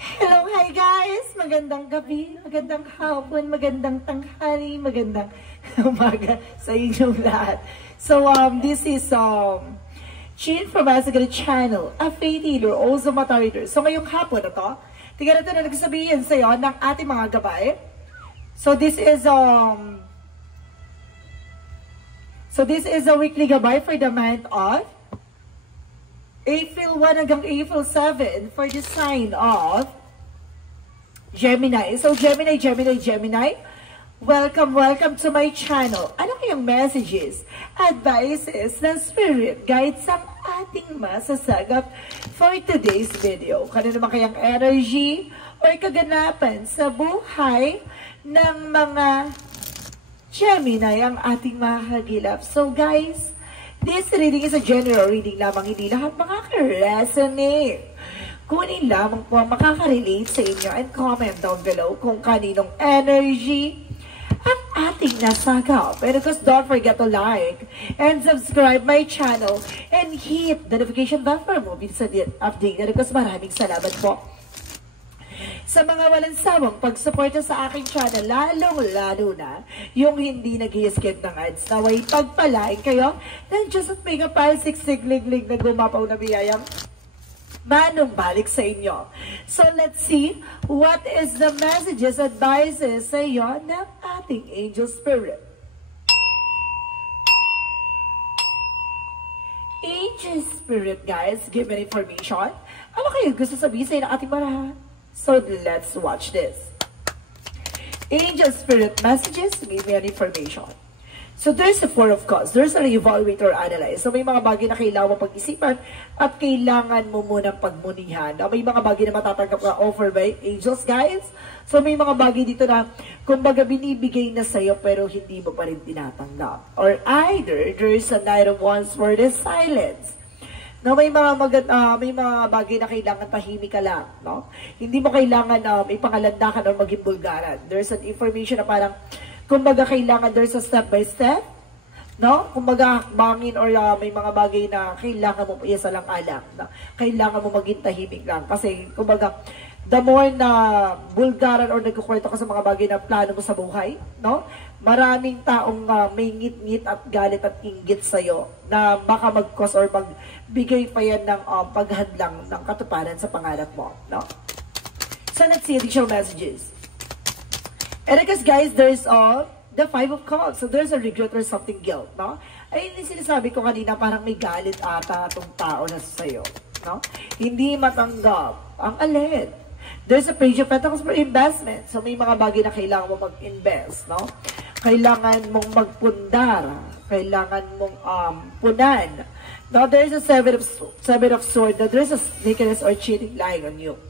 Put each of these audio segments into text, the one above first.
Hello, hi guys! Magandang gabi, magandang hapon, magandang tanghali, magandang umaga sa inyong lahat. So, this is Chin from Asagari Channel, a faith healer, also mata reader. So, ngayong hapon na to, tingnan natin na nagsasabihin sa'yo ng ating mga gabay. So, this is a weekly gabay for the month of April 1 hanggang April 7 for the sign of Gemini. So, Gemini, welcome to my channel. Ano kayang messages, advices ng spirit guides ang ating masasagap for today's video? Kano naman kayang energy or kaganapan sa buhay ng mga Gemini ang ating mahagilap? So, guys, this reading is a general reading lamang, hindi lahat makaka-resonate. Kunin lamang po ang makaka-relate sa inyo and comment down below kung kaninong energy ang ating nasagap. And of course, don't forget to like and subscribe my channel and hit the notification bell for more videos update. And of course, maraming salamat po sa mga walang sawang pagsuporta sa aking channel, lalong-lalo na yung hindi nag-i-skip ng ads. Naway pagpalain kayo ng Diyos at may kapal siksik-lig-lig na gumapaw na biyayang manong balik sa inyo. So let's see what is the messages, advices sa iyo ng ating angel spirit. Angel spirit, guys, give me information. Ano kayo gusto sabihin sa ng ating marahan? So let's watch this. Angel spirit messages, give me an information. So there's a Four of Cups. There's a evaluate or analyze. So may mga bagay na kailangan mo pag-isipan at kailangan mo munang pagmunihan. May mga bagay na matatanggap na offer by angels, guys. So may mga bagay dito na kumbaga binibigay na sa'yo pero hindi mo pa rin tinatanggap. Or either there's a Knight of Wands for the silence. No, may mga bagay na kailangan tahimik ka lang, no? Hindi mo kailangan may pangalandakan o maging bulgaran. There's an information na parang kumbaga kailangan there's a step by step, no? Kumbaga hakbangin or may mga bagay na kailangan mo isa lang alam, no? Kailangan mo maging tahimik lang kasi kumbaga the more na bulgaran or nagkukwento ka sa mga bagay na plano mo sa buhay, no? Maraming taong may ngit-ngit at galit at inggit sa'yo na baka mag-cause or magbigay pa yan ng paghadlang ng katuparan sa pangarap mo, no? So, let's see additional messages. And because, guys, there's the Five of Cups. So, there's a regret or something guilt, no? Ayun yung sinasabi ko kanina, parang may galit ata itong tao na sa'yo, no? Hindi matanggap ang alin. There's a Page of Pentacles for investment. So, may mga bagay na kailangan mo mag-invest, no? Kailangan mong magpundar. Kailangan mong punan. Now, there's a Seven of Swords. Now, there's a sneakiness or cheating lying on you.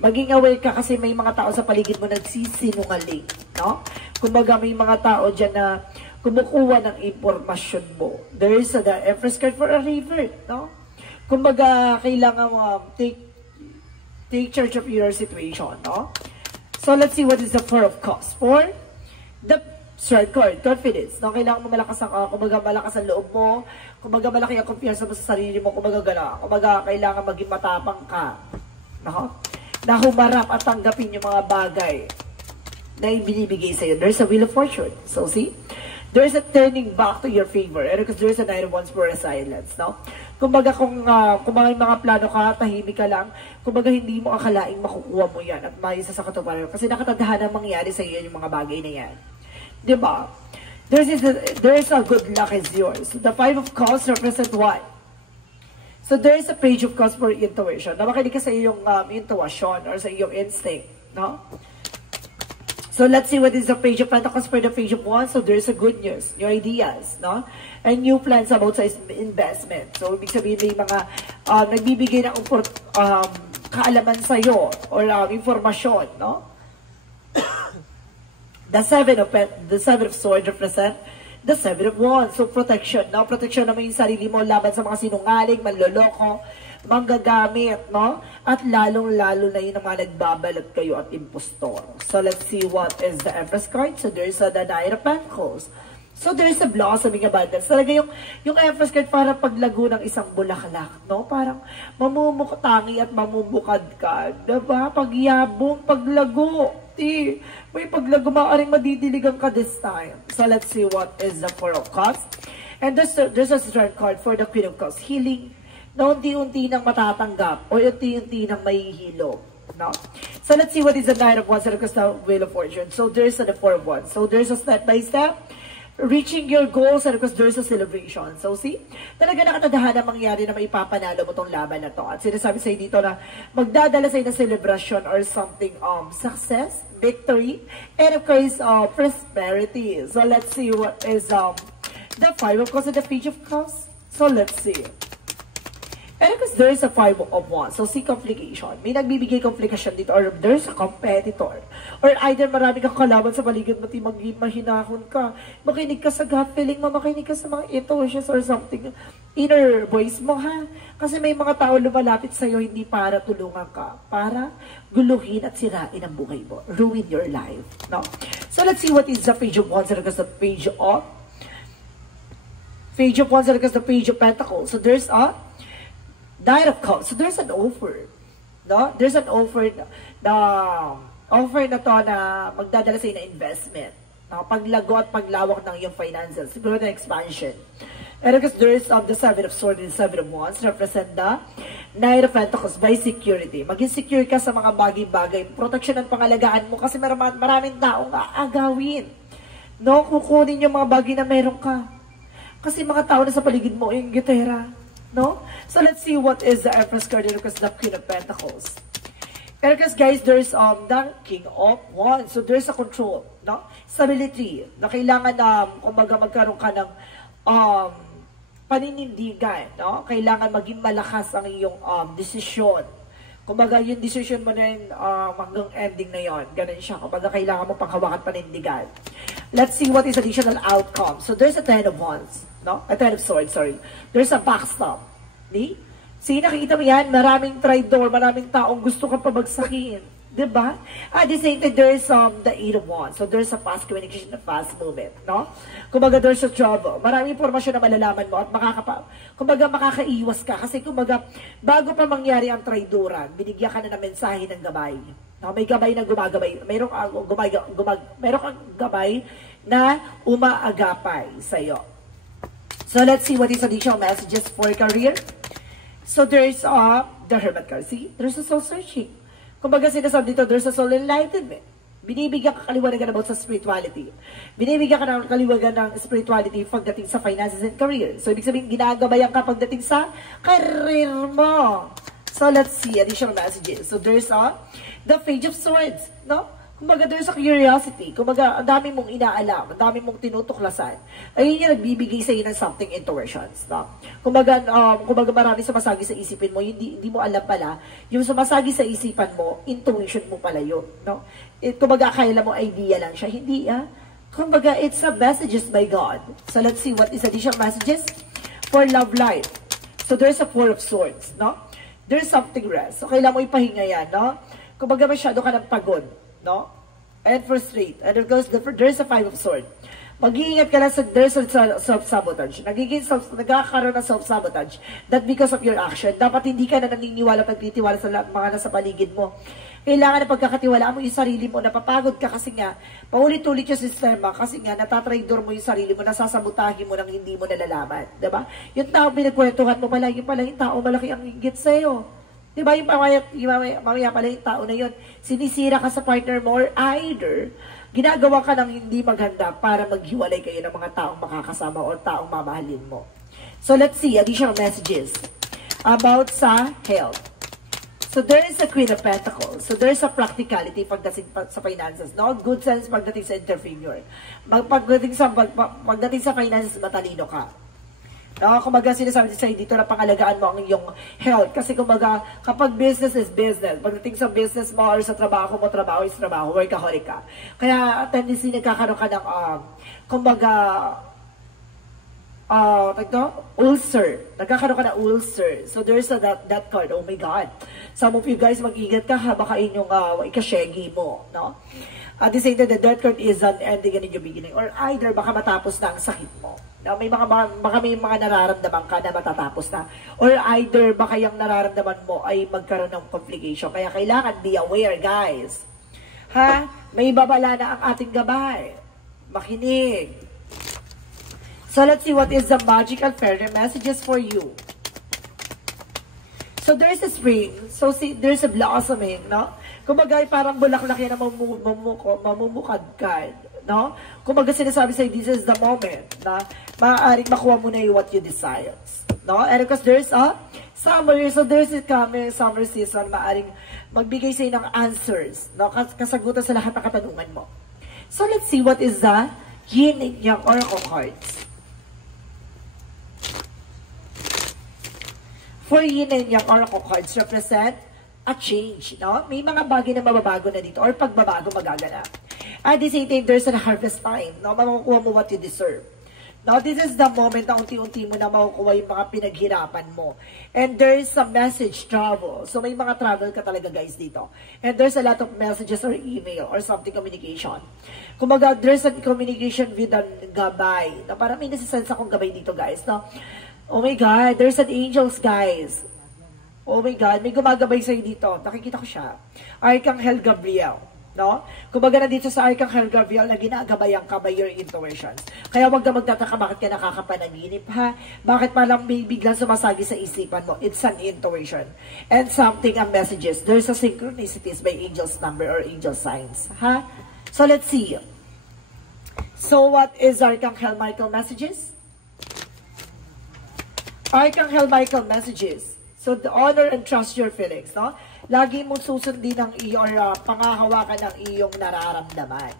Maging aware ka kasi may mga tao sa paligid mo nagsisinungaling, no? Kumbaga, may mga tao dyan na kumukuha ng impormasyon mo. There is the Empress card for a river, no? Kumbaga, kailangan mo take charge of your situation, no? So, let's see what is the Four of Cups for the Sword card, confidence. No? Kailangan mo malakas kumbaga malakas ang loob mo, kumbaga malaki ang kumpiyansa mo sa sarili mo, kumbaga gala. Kumbaga, kailangan maging matapang ka. No? Na humarap at tanggapin yung mga bagay na ibinibigay sa'yo. There's a Wheel of Fortune. So, see? There's a turning back to your favor. And because there's a Knight of Wands for a silence, no? Kumbaga, kung may mga plano ka, tahimik ka lang, kumbaga, hindi mo akalaing makukuha mo yan at maisa sa katuparan. Kasi nakatadhana mangyari sa iyo yung mga bagay na yan. Diba? There's a good luck is yours. The Five of Cups represent what? So, there's a Page of Cups for intuition. Na makinig ka sa iyong intuition or sa iyong instinct, no? So, let's see what is the Page of Pentacles for the Page of Wands. So, there's a good news, new ideas, no? And new plans about sa investment. So, ibig sabihin may mga nagbibigay ng kaalaman sa'yo or informasyon, no? The Seven of Swords represent the Seven of Wands. So, protection, no? Protection naman yung sarili mo laban sa mga sinungaling, manloloko, manggagamit, no? At lalong-lalo na yun ang mga nagbabalot kayo at impostor. So, let's see what is the Empress card. So, there's the Knight of Pentacles. So there's a blossoming abundance. Talaga yung Empress card para paglago ng isang bulaklak, no? Parang mamumukatangi at mamumukad ka, diba? Pagyabong, paglago. May paglago, maaaring madidiligan ka this time. So let's see what is the Four of Cups. And there's a strength card for the Queen of Cups. Healing na unti-unti nang matatanggap o unti-unti nang mahihilo. No? So let's see what is the Nine of Wands and the Wheel of Fortune. So there's the Four of Wands. So there's a step-by-step reaching your goals and because there's a celebration. So see, talaga nakatadahan na mangyari na maipapanalo mo tong laban na to. At sinasabi sa'yo dito na magdadala sa'yo ng celebration or something success, victory, and of course prosperity. So let's see what is the Five of Cups and the Page of Cups. So let's see. And because there is a Five of Wands, so see complication. May nagbibigay complication dito or there's a competitor. Or either marami kang kalaban sa paligid mo, mahinahon ka. Makinig ka sa gut feeling mo, makinig ka sa mga intuitions or something. Inner voice mo ha. Kasi may mga tao lumalapit sa'yo hindi para tulungan ka. Para guluhin at sirain ang buhay mo. Ruin your life. No? So let's see what is the Page of Wands and because the Page of Wands and because the Page of Pentacles. So there's a Nine of Cups. So there's an offer. No? There's an offer na to na magdadala sa'yo na investment. No? Paglago at paglawak ng iyong finances. Siguro na expansion. And because there's the Seven of Swords and the Seven of Wands represent the Nine of Pentacles by security. Maging secure ka sa mga bagay-bagay. Protection at pangalagaan mo kasi maraming taong aagawin. No? Kukunin yung mga bagay na meron ka. Kasi mga tao na sa paligid mo yung gitera. No? So let's see what is the Empress card because the Queen of Pentacles. And because guys, there's the King of Wands. So there's a control, no? Stability. Na kailangan kumbaga magkaroon ka ng paninindigan, no? Kailangan maging malakas ang iyong desisyon. Kumbaga yung decision mo na yun, hanggang ending na yon. Ganun siya. Kumbaga kailangan mo panghawakan panindigan. Let's see what is additional outcome. So there's a Ten of Wands. No? A Ten of Swords, sorry. There's a backstop. Di? See, nakikita mo yan? Maraming traitor, maraming taong gusto kang pabagsakin. Diba? At the same time, there's the Eight of Wands. So there's a fast communication, a fast movement. No? Kumbaga, there's a trouble. Maraming impormasyon na malalaman mo at kumbaga, makakaiwas ka. Kasi kumbaga, bago pa mangyari ang traidoran, binigyan ka na ng mensahe ng gabay. No? May gabay na gumagabay. Mayroong kang gabay na umaagapay sa'yo. So let's see what is additional messages for career. So there's the Hermit card. See, there's a soul searching. Kumbaga sinasabi dito, there's a soul enlightenment. Binibigyan ka kaliwanagan about sa spirituality. Binibigyan ka ng kaliwanagan ng spirituality pagdating sa finances and career. So ibig sabihin, ginagabayan ka pagdating sa career mo. So let's see additional messages. So there's the Page of Swords. No? Kumbaga, there's a curiosity. Kumbaga, ang dami mong inaalam, ang dami mong tinutuklasan. Ayun yung nagbibigay sa'yo ng something intuitions. No? Kumbaga, marami sumasagi sa isipin mo, hindi mo alam pala. Yung sumasagi sa isipan mo, intuition mo pala yun. No? Kumbaga, akala mo idea lang siya. Hindi, Kumbaga, it's a messages by God. So, let's see what is additional messages for love life. So, there's a Four of Swords. No? There's something rest. So, kailangan mo ipahinga yan. No? Kumbaga, masyado ka ng pagod. No? And frustrate. And of course, there's a Five of Swords. Mag-iingat ka na there's a self-sabotage. Nagkakaroon ng self-sabotage. That because of your action. Dapat hindi ka na naniniwala, pagtitiwala sa mga nasa paligid mo. Kailangan na pagkakatiwalaan mo yung sarili mo. Napapagod ka kasi nga, paulit-ulit yung sistema kasi nga, natatraidor mo yung sarili mo, nasasabotahin mo nang hindi mo nalalaman. Diba? Yung tao pinagkwentuhan mo pala, yung tao malaki ang hingit sa'yo. Diba yung mamaya pala yung tao na yun, sinisira ka sa partner mo or either, ginagawa ka ng hindi maganda para maghiwalay kayo ng mga taong makakasama o taong mamahalin mo. So let's see additional messages about sa health. So there is a Queen of Pentacles. So there is a practicality pagdating sa finances. No? Good sense pagdating sa entrepreneur. Pagdating sa finances, matalino ka. No, kumbaga sinasabi sa'yo dito na pangalagaan mo ang iyong health. Kasi kumbaga, kapag business is business, pagdating sa business mo or sa trabaho mo, trabaho is trabaho, workaholic ka. Kaya tendency nagkakaroon ka ng, kumbaga, ulcer. Nagkakaroon ka ng ulcer. So there's that card. Oh my God. Some of you guys, mag-ingat ka ha, baka inyong ikashegi mo. No? At the same time, the death card is an ending and a new beginning. Or either baka matapos na ang sakit mo. Now, baka may mga nararamdaman ka na matatapos na. Or either baka yung nararamdaman mo ay magkaroon ng complication. Kaya kailangan be aware, guys. Ha? May babala na ang ating gabay. Makinig. So, let's see what is the magical fairy messages for you. So, there's a spring. So, see, there's a blossoming, no? Kumbaga, parang bulaklak yan na mamumukadkad, no? Kumbaga, sinasabi sa'yo, this is the moment na maaaring makuha mo na yung what you desire, no? And because there's a summer, so there's a coming summer season, maaaring magbigay sa'yo ng answers, no? Kasagutan sa lahat ng katanungan mo. So, let's see what is the yin and yang oracle cards. For yin and yang oracle cards represent a change, no? May mga bagay na mababago na dito or pagbabago magaganap. At the same time, there's a harvest time, no? Makukuha mo what you deserve. Now, this is the moment na unti-unti mo na makukuha yung mga pinaghirapan mo. And there's a message travel. So, may mga travel ka talaga, guys, dito. And there's a lot of messages or email or something communication. Kumbaga, there's a communication with a gabay. Na parang may nasisense akong gabay dito, guys, no? Oh my God, there's an angels, guys. Oh my God, may gumagabay sa'yo dito. Nakikita ko siya. Archangel Gabriel. No? Kumbaga na dito sa Archangel Gabriel na ginagabayan ka by your intuitions. Kaya wag na magtataka bakit ka nakakapanaginip, ha? Bakit palang may biglang sumasagi sa isipan mo? It's an intuition. And something ang messages. There's a synchronicities by angels number or angel signs. Ha? So let's see. So what is Archangel Michael messages? Archangel Michael messages. So, the honor and trust your feelings, no? Lagi mong susundin ang iyong pangahawakan ng iyong nararamdaman,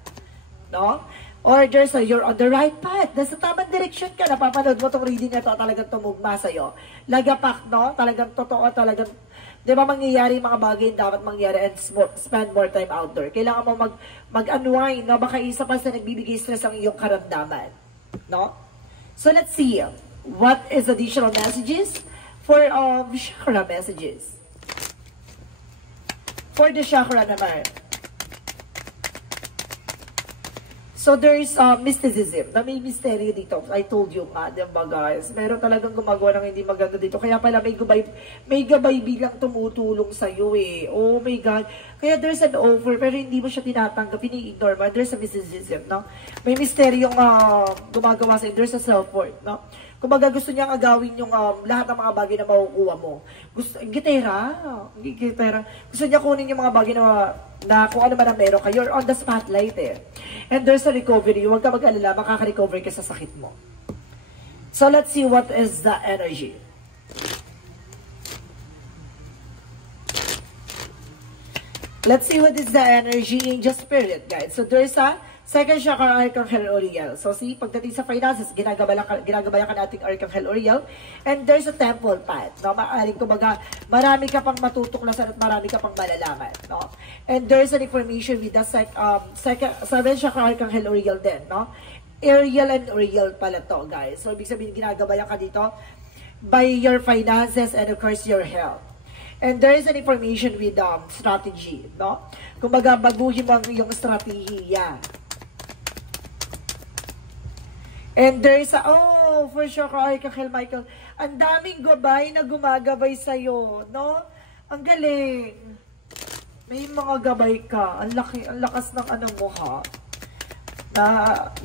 no? Or there's you're on the right path. Nasa tamang direction ka. Napapanood mo itong reading na ito, talagang tumugma sa'yo. Lagapak, no? Talagang totoo, talagang, di ba mangyayari mga bagay dapat mangyari and spend more time outdoor. Kailangan mo mag-unwind, no? Baka isa pa sa nagbibigay stress ang iyong karamdaman, no? So, let's see. What is additional messages for chakra messages? For the chakra naman. So there is mysticism. Na may mystery dito. I told you nga, diba guys? Meron talagang gumagawa ng hindi maganda dito. Kaya pala may gabay biglang tumutulong sa'yo eh. Oh my God. Kaya there's an offer pero hindi mo siya tinatanggap. Ini-ignore mo. There's a mysticism, no? May mystery yung gumagawa sa'yo. There's a self-worth, no? Kumbaga gusto niyang agawin yung lahat ng mga bagay na makukuha mo. Gitera. Gusto niya kunin yung mga bagay na kung ano man ang meron ka. You're on the spotlight eh. And there's a recovery. Huwag ka mag-alala, makaka-recover ka sa sakit mo. So let's see what is the energy. Let's see what is the energy in just spirit, guys. So there's a second chakra, Archangel Uriel. So see, pagdating sa finances, ginagabayan ka nating Archangel Uriel. And there's a temple path. No? Maaring kumbaga, marami ka pang matutuklasan at marami ka pang malalaman. No? And there's an information with the seven chakra, Archangel Uriel din. No? Ariel and Uriel pala to, guys. So ibig sabihin, ginagabayan ka dito by your finances and of course your health. And there is an information with strategy. No? Kumbaga, baguhin mo yung strategiya. And there is for sure, Archangel Michael, ang daming gabay na gumagabay sa'yo, no? Ang galing. May mga gabay ka. Ang lakas ng ano mo, ha? Na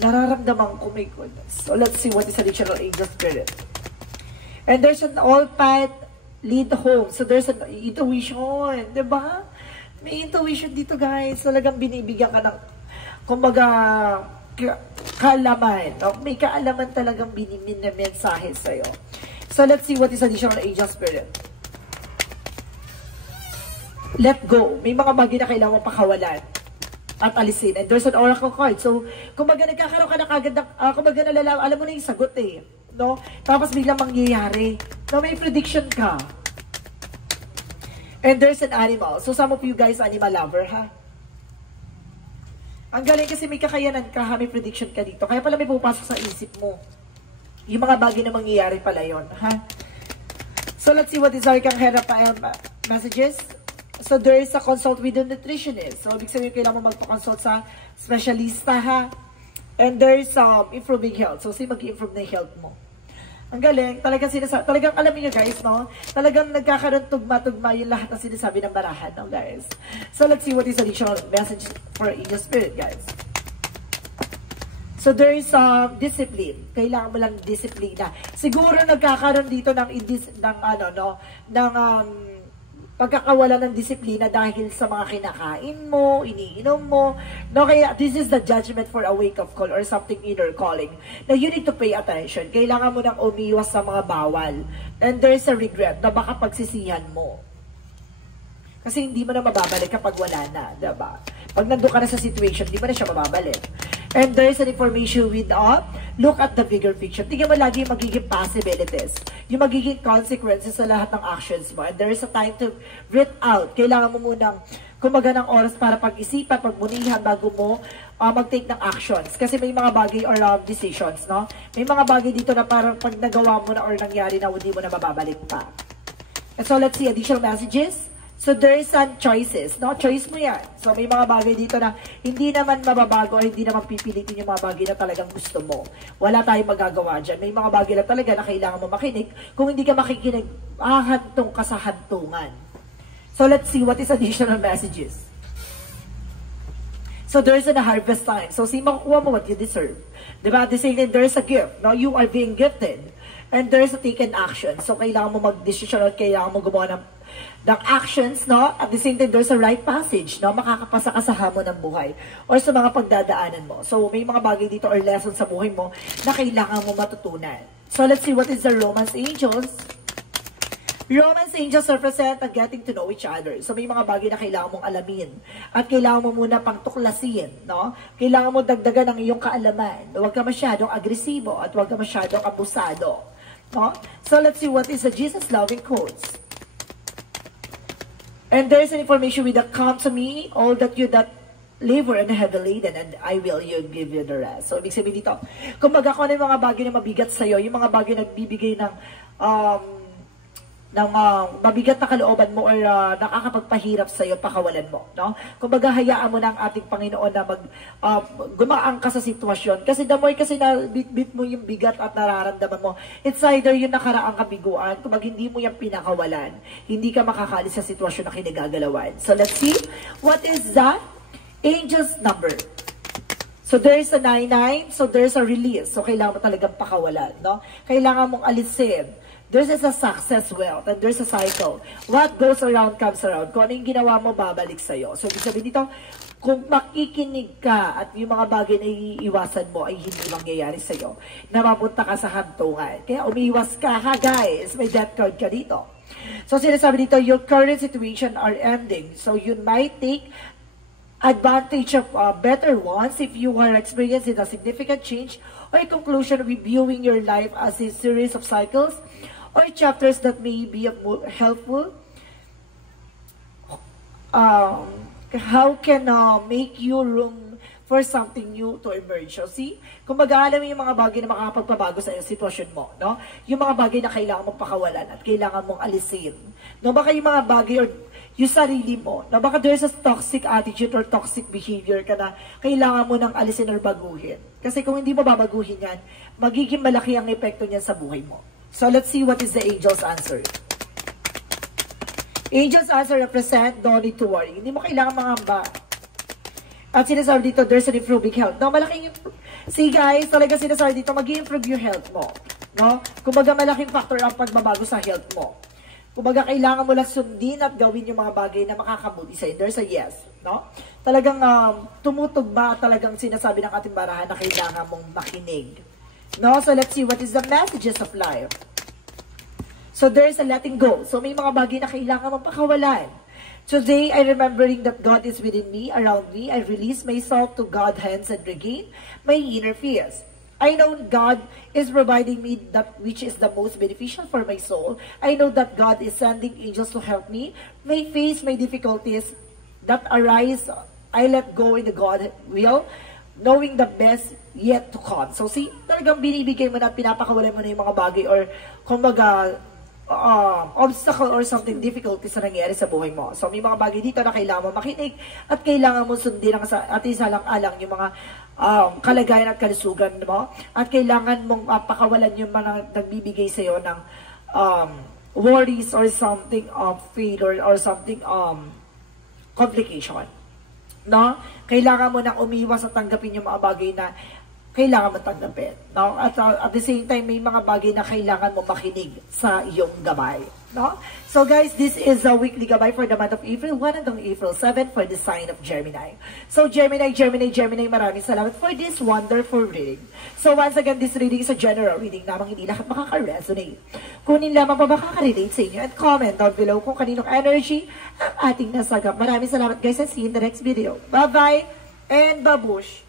nararamdaman ko, my goodness. So, let's see what is additional angel spirit. And there's an all path lead home. So, there's an intuition, diba? May intuition dito, guys. Talagang binibigyan ka ng, kumbaga, kaalaman. No? May kaalaman talagang binimin na mensahe sa'yo. So, let's see what is additional angel spirit. Let go. May mga bagay na kailangan pakawalan at alisin. And there's an oracle card. So, kumbaga nagkakaroon ka na kagad ng, kumbaga nalalaman, alam mo na yung sagot eh. No? Tapos biglang mangyayari. No, may prediction ka. And there's an animal. So, some of you guys, animal lover, ha? Ang galing kasi may kakayanan ka, may prediction ka dito. Kaya pala may pupasok sa isip mo. Yung mga bagay na mangyayari pala yon, ha? So, let's see what is Archangel Raphael messages. So, there is a consult with the nutritionist. So, ibig sabihin, kailangan mo magpa-consult sa specialista, ha? And there is improving health. So, mag-improve na yung health mo. Ang galing. Talagang alam niyo guys, no? Talagang nagkakaroon tugma-tugma yung lahat ng sinasabi ng barahan, no, guys? So, let's see what is additional message for Angel Spirit, guys. So, there is discipline. Kailangan mo lang disiplina. Siguro nagkakaroon dito ng pagkakawala ng disiplina dahil sa mga kinakain mo, iniinom mo. No, kaya this is the judgment for a wake-up call or something inner calling. Now, you need to pay attention. Kailangan mo nang umiwas sa mga bawal. And there's a regret na baka pagsisihan mo. Kasi hindi mo na mababalik kapag wala na, diba? Pag nandun ka na sa situation, hindi mo na siya mababalik. And there is an information with look at the bigger picture. Tingnan mo lagi yung magiging possibilities, yung magiging consequences sa lahat ng actions mo. And there is a time to breathe out. Kailangan mo munang kumaga ng oras para pag-isipan, pagmunihan bago mo mag-take ng actions. Kasi may mga bagay or decisions, no? May mga bagay dito na parang pag nagawa mo na or nangyari na hindi mo na mababalik pa. And so let's see additional messages. So, there is some choices, no? Choice mo yan. So, may mga bagay dito na hindi naman mababago o hindi naman pipilitin yung mga bagay na talagang gusto mo. Wala tayong magagawa dyan. May mga bagay na talaga na kailangan mo makinig. Kung hindi ka makikinig, hantong ka sa hantungan. So, let's see what is additional messages. So, there is a harvest time. So, makukuha mo what you deserve. Diba? At the same time, there is a gift. No? You are being gifted. And there is a taken action. So, kailangan mo mag-decision at kailangan mo gumawa ng actions, no? At the same time, there's a right passage, no? Makakapasa ka sa hamon ng buhay or sa mga pagdadaanan mo. So, may mga bagay dito or lessons sa buhay mo na kailangan mo matutunan. So, let's see what is the Romance Angels. Romance Angels represent getting to know each other. So, may mga bagay na kailangan mong alamin. At kailangan mo muna pang tuklasin, no? Kailangan mo dagdagan ng iyong kaalaman. Huwag ka masyadong agresibo at huwag ka masyadong abusado. No? So, let's see what is the Jesus-loving quotes. And there is an information with the come to me, all that you that labor and heavy laden, and I will give you the rest. So, ibig sabihin dito, kumbaga kung ano yung mga bagay na mabigat sa'yo, yung mga bagay na nagbibigay ng mabigat na kalooban mo or nakakapagpahirap sa'yo, pakawalan mo. No? Kumbaga, hayaan mo ng ating Panginoon na gumaan ka sa sitwasyon. Kasi damoy kasi na bit mo yung bigat at nararamdaman mo. It's either yung nakaraang kabiguan, kumbaga hindi mo yung pinakawalan. Hindi ka makakalis sa sitwasyon na kinagagalawan. So, let's see. What is that? Angel's number. So, there is a 99. So, there is a release. So, kailangan mo talagang pakawalan. No? Kailangan mong alisin. There's a success wealth and there's a cycle. What goes around comes around. Kung ano yung ginawa mo, babalik sa'yo. So, ibig sabihin dito, kung makikinig ka at yung mga bagay na iiwasan mo ay hindi mangyayari sa'yo, na mapunta ka sa hantungan. Kaya umiwas ka ha, guys. May death card ka dito. So, sinasabi dito, your current situation are ending. So, you might take advantage of better ones if you are experiencing a significant change or a conclusion of viewing your life as a series of cycles or chapters that may be helpful. How can make you room for something new to emerge? So, see? Kung mag-aalam yung mga bagay na makakapagpabago sa sitwasyon mo, no? Yung mga bagay na kailangan mong pakawalan at kailangan mong alisin. No? Baka yung mga bagay or yung sarili mo, na baka there's a toxic attitude or toxic behavior ka na kailangan mo nang alisin or baguhin. Kasi kung hindi mo babaguhin yan, magiging malaki ang epekto niyan sa buhay mo. So, let's see what is the angel's answer. Angel's answer represent, no need to worry. Hindi mo kailangan mangamba. At sinasabi dito, there's an improving health. No, malaking see guys, talaga sinasabi dito, mag-i-improve yung health mo. No? Kumbaga malaking factor ang pagbabago sa health mo. Kumbaga kailangan mo lang sundin at gawin yung mga bagay na makakabuti sa'yo. There's a yes. No? Talagang tumutugma at talagang sinasabi ng ating barahan na kailangan mong makinig. No? So let's see what is the messages of life. So there's a letting go. So may mga bagay na kailangan mong pakawalan. Today, I remembering that God is within me, around me. I release myself to God's hands and regain my inner peace. I know God is providing me that which is the most beneficial for my soul. I know that God is sending angels to help me. May face my difficulties that arise. I let go in the God will, knowing the best yet to come. So see, talagang binibigay mo na, pinapakawalan mo na yung mga bagay or kumbaga, obstacle or something difficulty sa nangyari sa buhay mo. So, may mga bagay dito na kailangan mo makinig at kailangan mo sundin at isalang-alang yung mga kalagayan at kalusugan mo. At kailangan mong pakawalan yung mga nagbibigay sa'yo ng worries or something failure or something complication. No? Kailangan mo nang umiwas at tanggapin yung mga bagay na kailangan mo tanggapin. No? At the same time, may mga bagay na kailangan mo makinig sa iyong gabay. No? So guys, this is a weekly gabay for the month of April 1 hanggang April 7 for the sign of Gemini. So Gemini, maraming salamat for this wonderful reading. So once again, this reading is a general reading namang hindi lahat makaka-resonate. Kunin lamang pa makaka-relate sa inyo and comment down below kung kaninong energy ang ating nasagap. Maraming salamat guys and see you in the next video. Bye-bye and babush!